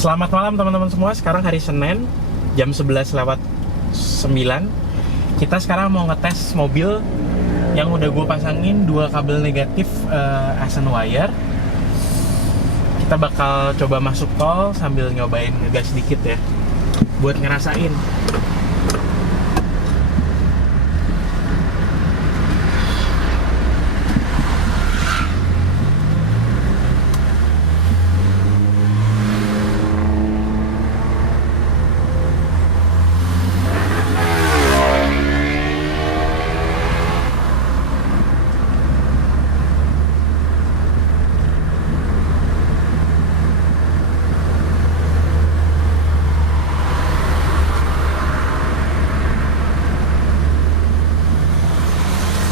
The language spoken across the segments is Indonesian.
Selamat malam teman-teman semua. Sekarang hari Senin jam 11 lewat 9. Kita sekarang mau ngetes mobil yang udah gue pasangin 2 kabel negatif Asen wire. Kita bakal coba masuk tol sambil nyobain ngegas dikit ya, buat ngerasain.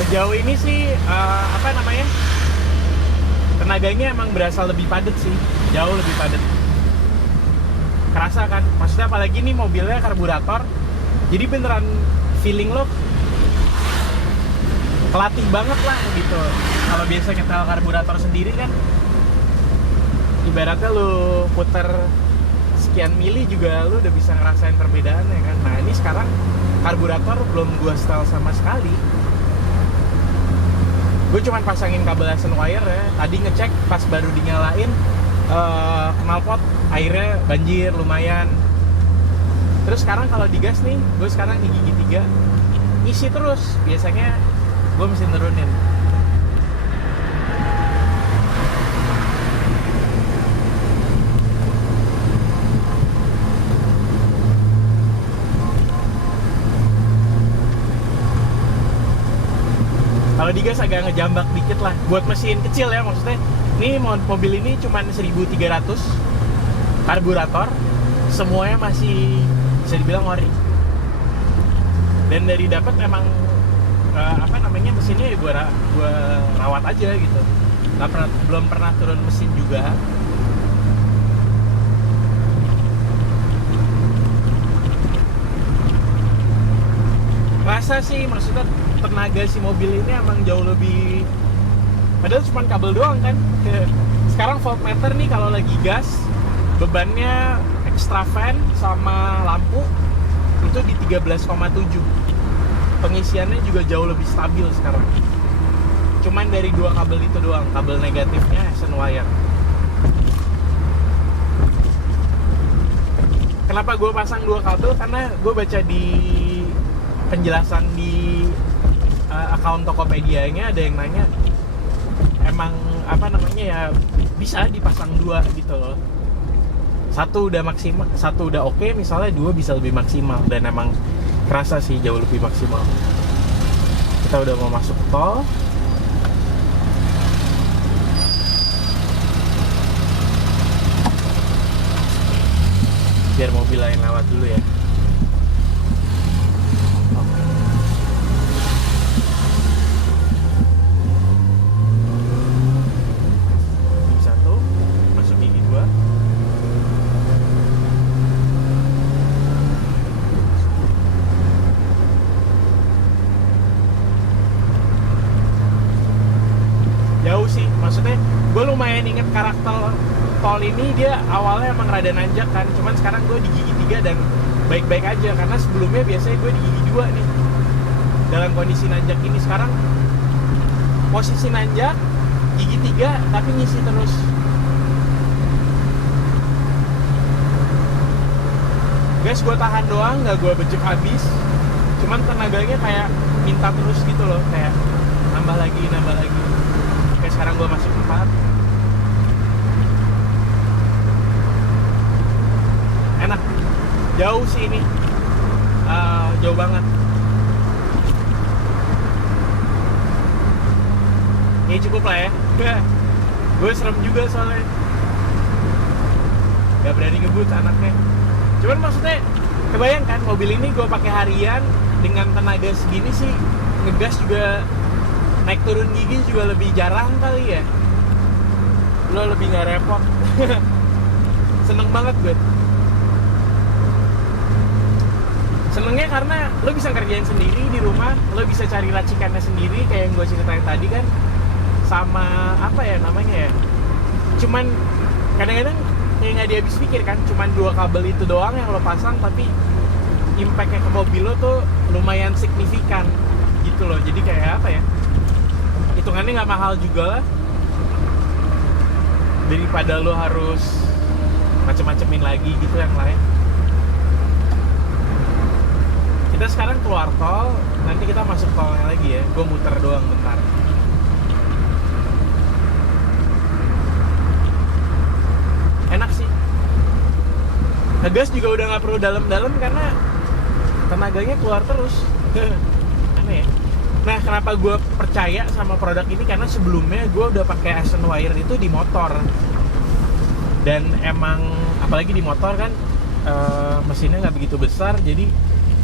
Sejauh ini sih tenaganya emang berasa lebih padat sih, jauh lebih padat. Kerasa kan, maksudnya apalagi nih mobilnya karburator, jadi beneran feeling lo kelatih banget lah gitu. Kalau biasa kita karburator sendiri kan, ibaratnya lo puter sekian mili juga lo udah bisa ngerasain perbedaannya kan. Nah ini sekarang karburator belum gua setel sama sekali. Gue cuman pasangin kabel Asen wire ya. Tadi ngecek pas baru dinyalain knalpot airnya banjir lumayan. Terus sekarang kalau digas nih, gue sekarang di gigi 3 isi terus. Biasanya gue mesti nurunin. Kalau digas agak ngejambak dikit lah. Buat mesin kecil ya maksudnya. Ini mobil ini cuma 1.300 karburator. Semuanya masih bisa dibilang ori. Dan dari dapat emang mesinnya ya gue rawat aja gitu. Belum pernah turun mesin juga. Rasa sih maksudnya tenaga si mobil ini emang jauh lebih, padahal cuma kabel doang kan. Sekarang voltmeter nih kalau lagi gas bebannya extra fan sama lampu itu di 13,7. Pengisiannya juga jauh lebih stabil sekarang, cuman dari 2 kabel itu doang, kabel negatifnya Asen wire. Kenapa gue pasang 2 kabel? Karena gue baca di penjelasan di akun Tokopedia-nya ada yang nanya emang ya bisa dipasang 2 gitu loh. Satu udah maksimal, satu udah oke, misalnya 2 bisa lebih maksimal, dan emang kerasa sih jauh lebih maksimal. Kita udah mau masuk tol. Biar mobil lain lewat dulu ya. Maksudnya gue lumayan inget karakter tol ini, dia awalnya emang rada nanjak kan, cuman sekarang gue di gigi 3 dan baik-baik aja, karena sebelumnya biasanya gue di gigi 2 nih dalam kondisi nanjak ini. Sekarang posisi nanjak gigi 3 tapi ngisi terus. Guys, gue tahan doang, gak gue becek habis, cuman tenaganya kayak minta terus gitu loh, kayak nambah lagi. Oke, sekarang gue masuk 4. Enak, jauh sih ini, jauh banget. Ini cukup lah ya. Gue serem juga soalnya, gak berani ngebut anaknya. Cuman maksudnya kebayangkan mobil ini gue pakai harian dengan tenaga segini sih, ngegas juga, naik turun gigi juga lebih jarang kali ya. Lo lebih gak repot. Seneng banget gue. Senengnya karena lo bisa kerjain sendiri di rumah, lo bisa cari racikannya sendiri kayak yang gue ceritain tadi kan. Sama apa ya namanya ya, cuman kadang-kadang kayak nggak dihabis pikir kan, cuman 2 kabel itu doang yang lo pasang, tapi impactnya ke mobil lo tuh lumayan signifikan gitu loh. Jadi kayak apa ya, hitungannya nggak mahal juga lah, daripada lo harus macem-macemin lagi gitu yang lain. Kita sekarang keluar tol, nanti kita masuk tolnya lagi ya. Gue muter doang bentar. Enak sih. Ngegas juga udah nggak perlu dalam-dalam karena tenaganya keluar terus. Aneh ya. Nah, kenapa gue percaya sama produk ini? Karena sebelumnya gue udah pakai Ascent Wire itu di motor. Dan emang, apalagi di motor kan, mesinnya nggak begitu besar, jadi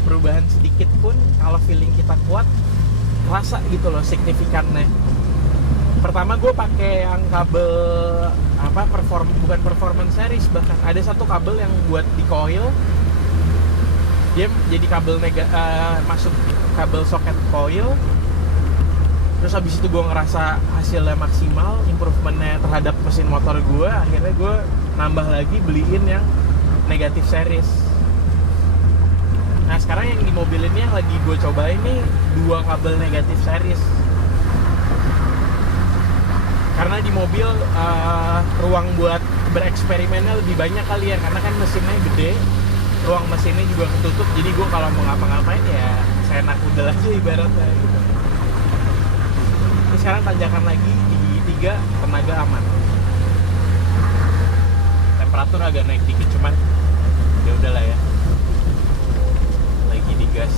perubahan sedikit pun kalau feeling kita kuat, rasa gitu loh signifikannya. Pertama gue pakai yang kabel bukan performance series, bahkan ada satu kabel yang buat di coil, dia jadi kabel masuk kabel soket coil. Terus habis itu gue ngerasa hasilnya maksimal, improvementnya terhadap mesin motor gue. Akhirnya gue nambah lagi beliin yang negatif series. Nah sekarang yang di mobil ini yang lagi gue cobain nih 2 kabel negatif series. Karena di mobil ruang buat bereksperimennya lebih banyak kali ya, karena kan mesinnya gede, ruang mesinnya juga ketutup. Jadi gue kalau mau ngapa-ngapain ya saya enak udah aja ibaratnya gitu. Ini sekarang tanjakan lagi di gigi 3, tenaga aman. Temperatur agak naik dikit, cuman ya udahlah ya. Lagi digas.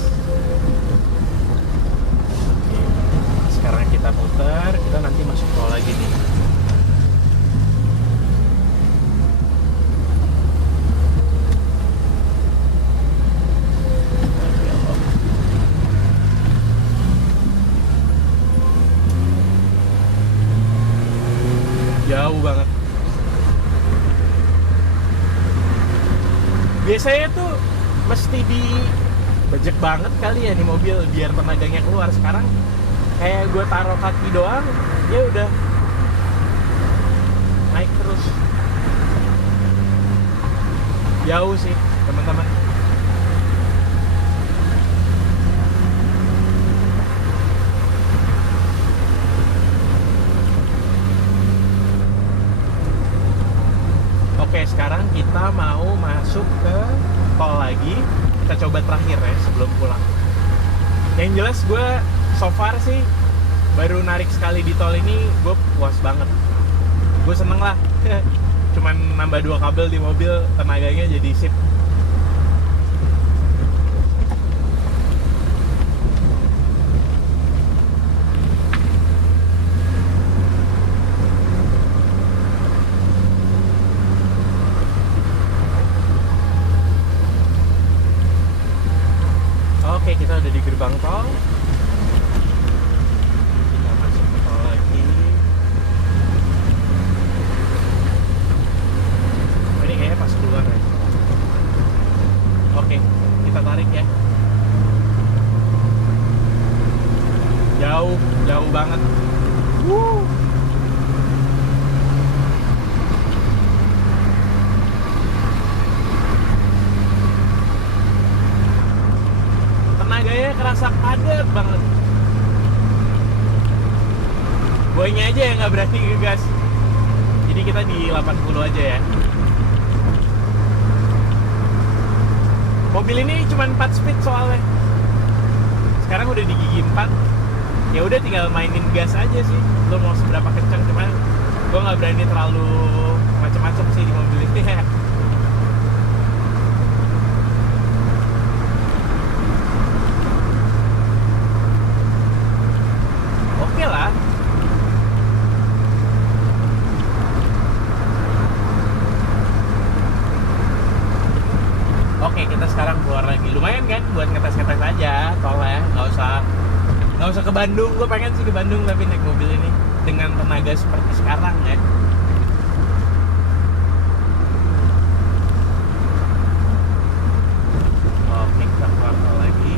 Oke. Sekarang kita putar, kita nanti masuk tol lagi nih. Jauh banget. Biasanya tuh mesti bejek banget kali ya di mobil biar tenaganya keluar. Sekarang kayak gue taruh kaki doang, ya udah naik terus. Jauh sih teman-teman. Oke, sekarang kita mau masuk ke tol lagi. Kita coba terakhir ya sebelum pulang. Yang jelas gue so far sih baru narik sekali di tol ini, gue puas banget. Gue seneng lah. Cuman nambah 2 kabel di mobil, tenaganya jadi sip. Oke, kita udah di gerbang tol. Kita masuk ke tol lagi. Ini kayaknya pas keluar ya. Oke, kita tarik ya. Jauh banget. Tenaganya kerasa padat banget. Guanya aja yang nggak berani ngegas. Jadi kita di 80 aja ya. Mobil ini cuma 4 speed soalnya. Sekarang udah di gigi 4. Ya udah tinggal mainin gas aja sih. Lo mau seberapa kencang, cuman gue nggak berani terlalu macam-macam sih di mobil ini ya. Oke lah. Oke, kita sekarang keluar lagi. Lumayan kan buat ngetes-ngetes aja tolnya, nggak usah ke Bandung. Gue pengen sih ke Bandung tapi naik mobil ini dengan tenaga seperti sekarang ya. Oke, kita keluar tol lagi.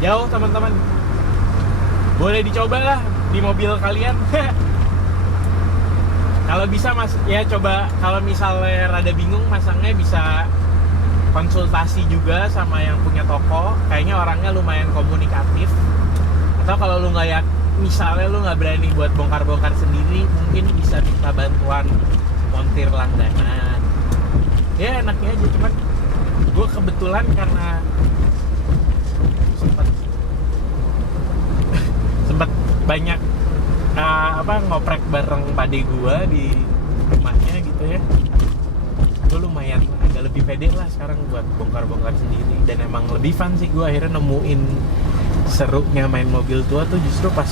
Jauh teman-teman, boleh dicoba lah di mobil kalian. Kalau bisa mas, ya coba kalau misalnya rada bingung masangnya bisa konsultasi juga sama yang punya toko. Kayaknya orangnya lumayan komunikatif. Atau kalau lu nggak ya, misalnya lu nggak berani buat bongkar-bongkar sendiri, mungkin bisa minta bantuan montir langganan. Ya enaknya aja, cuman gue kebetulan karena sempat banyak ngoprek bareng pade gue di rumahnya gitu ya, gue lumayan agak lebih pede lah sekarang buat bongkar-bongkar sendiri. Dan emang lebih fun sih, gue akhirnya nemuin serunya main mobil tua tuh justru pas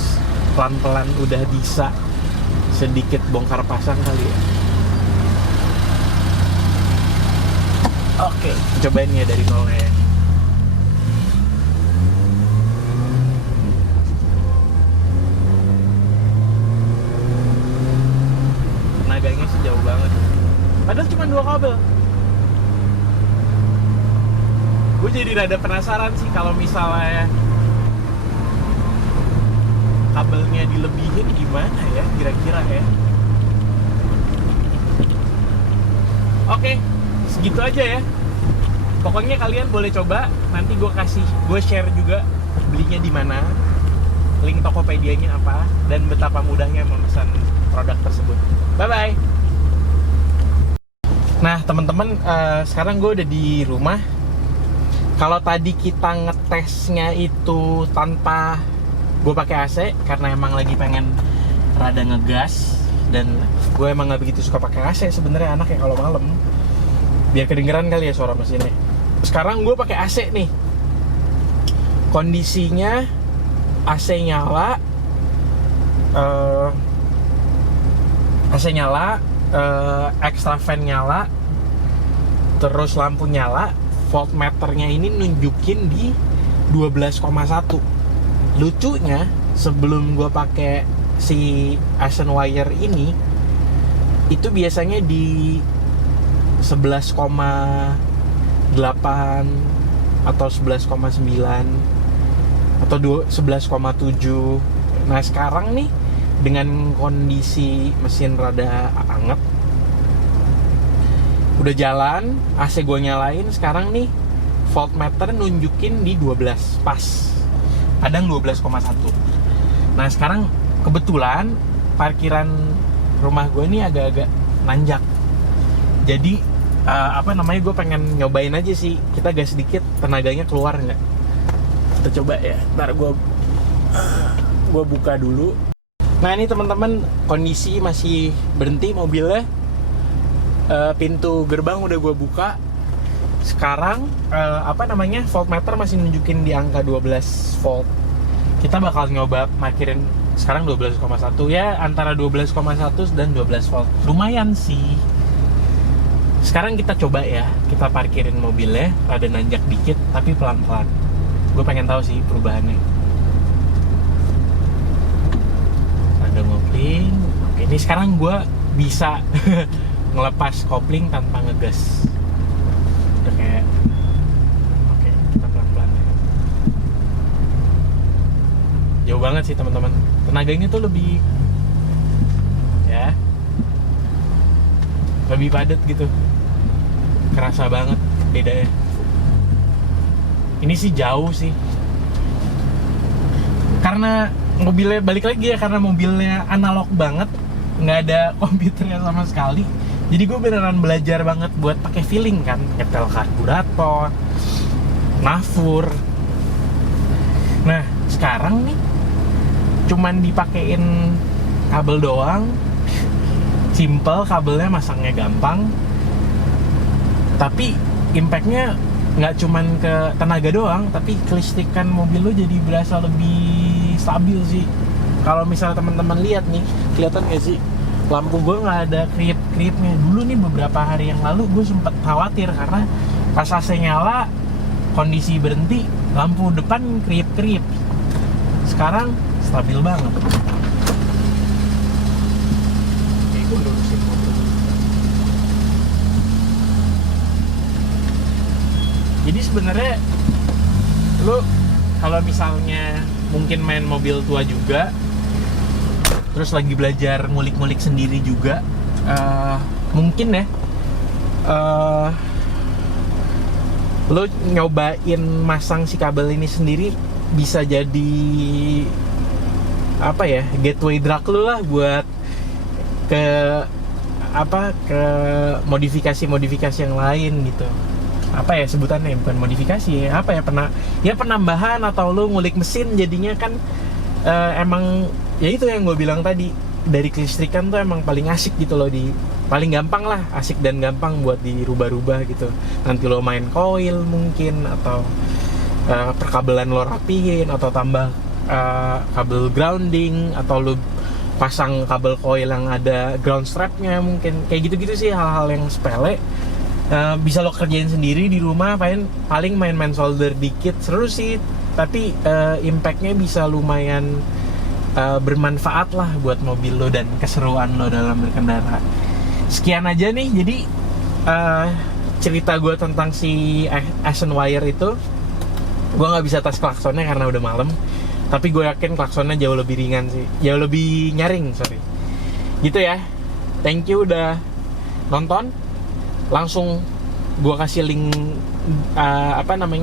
pelan-pelan udah bisa sedikit bongkar pasang kali ya. Oke, cobain ya dari nolnya ya. Tenaganya sih jauh banget. Padahal cuma 2 kabel. Gue jadi rada penasaran sih kalau misalnya kabelnya dilebihin gimana ya kira-kira ya. Oke, segitu aja ya. Pokoknya kalian boleh coba. Nanti gue share juga belinya di mana, link Tokopedia-nya apa, dan betapa mudahnya memesan produk tersebut. Bye bye. Nah teman-teman, sekarang gue udah di rumah. Kalau tadi kita ngetesnya itu tanpa gue pakai AC karena emang lagi pengen rada ngegas, dan gue emang nggak begitu suka pakai AC sebenarnya anaknya kalau malam, biar kedengeran kali ya suara mesinnya. Sekarang gue pakai AC nih, kondisinya AC nyala, extra fan nyala, terus lampu nyala. Voltmeternya ini nunjukin di 12,1. Lucunya sebelum gue pakai si Ascent Wire ini, itu biasanya di 11,8 atau 11,9 atau 11,7. Nah sekarang nih dengan kondisi mesin rada anget, udah jalan, AC gue nyalain, sekarang nih voltmeter nunjukin di 12 pas, kadang 12,1. Nah sekarang kebetulan parkiran rumah gue ini agak-agak nanjak, jadi gue pengen nyobain aja sih, kita gas sedikit tenaganya keluar nggak. Kita coba ya, ntar gue buka dulu. Nah ini teman-teman, kondisi masih berhenti mobilnya. Pintu gerbang udah gue buka. Sekarang voltmeter masih nunjukin di angka 12 volt. Kita bakal nyoba parkirin sekarang 12,1 ya, antara 12,1 dan 12 volt. Lumayan sih. Sekarang kita coba ya, kita parkirin mobilnya, ada nanjak dikit tapi pelan-pelan. Gue pengen tahu sih perubahannya. Ada ngopling. Oke, ini sekarang gue bisa ngelepas kopling tanpa ngegas. Udah kayak oke, kita pelan-pelan ya. Jauh banget sih teman-teman, tenaganya tuh lebih padat gitu, kerasa banget bedanya. Ini sih jauh sih, karena mobilnya balik lagi ya, karena mobilnya analog banget, nggak ada komputernya sama sekali. Jadi gue beneran belajar banget buat pakai feeling kan, nyetel karburator, nafur. Nah sekarang nih cuman dipakein kabel doang, simple, kabelnya masangnya gampang, tapi impactnya nggak cuman ke tenaga doang, tapi kelistrikan mobil lo jadi berasa lebih stabil sih. Kalau misalnya teman-teman lihat nih, kelihatan nggak sih lampu gue nggak ada kerip-keripnya. Dulu nih beberapa hari yang lalu gue sempet khawatir karena pas AC nyala, kondisi berhenti, lampu depan kerip-kerip. Sekarang stabil banget. Oke, gue lurusin mobil. Jadi sebenarnya lo kalau misalnya mungkin main mobil tua juga, terus lagi belajar ngulik-ngulik sendiri juga, mungkin ya lo nyobain masang si kabel ini sendiri bisa jadi apa ya, gateway drug lo lah buat ke modifikasi yang lain gitu. Apa ya sebutannya, bukan modifikasi ya, penambahan atau lo ngulik mesin. Jadinya kan emang ya itu yang gue bilang tadi, dari kelistrikan tuh emang paling asik gitu loh, paling gampang lah, asik dan gampang buat dirubah-rubah gitu. Nanti lo main coil mungkin, atau perkabelan lo rapiin, atau tambah kabel grounding, atau lo pasang kabel coil yang ada ground strapnya, mungkin kayak gitu-gitu sih, hal-hal yang sepele. Bisa lo kerjain sendiri di rumah, paling main-main solder dikit, seru sih, tapi impactnya bisa lumayan bermanfaat lah buat mobil lo dan keseruan lo dalam berkendara. Sekian aja nih, jadi cerita gue tentang si Ascent Wire itu. Gue nggak bisa tes klaksonnya karena udah malam, tapi gue yakin klaksonnya jauh lebih ringan sih, jauh lebih nyaring, gitu ya. Thank you udah nonton. Langsung gue kasih link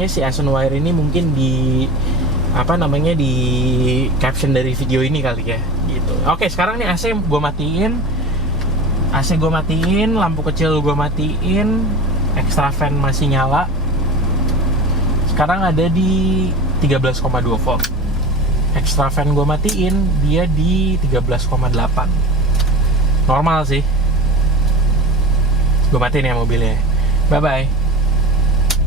si Ascent Wire ini mungkin di di caption dari video ini kali ya, gitu. Oke, sekarang nih AC gue matiin, lampu kecil gue matiin, extra fan masih nyala. Sekarang ada di 13,2 volt. Extra fan gue matiin, dia di 13,8. Normal sih. Gue matiin ya mobilnya. Bye bye.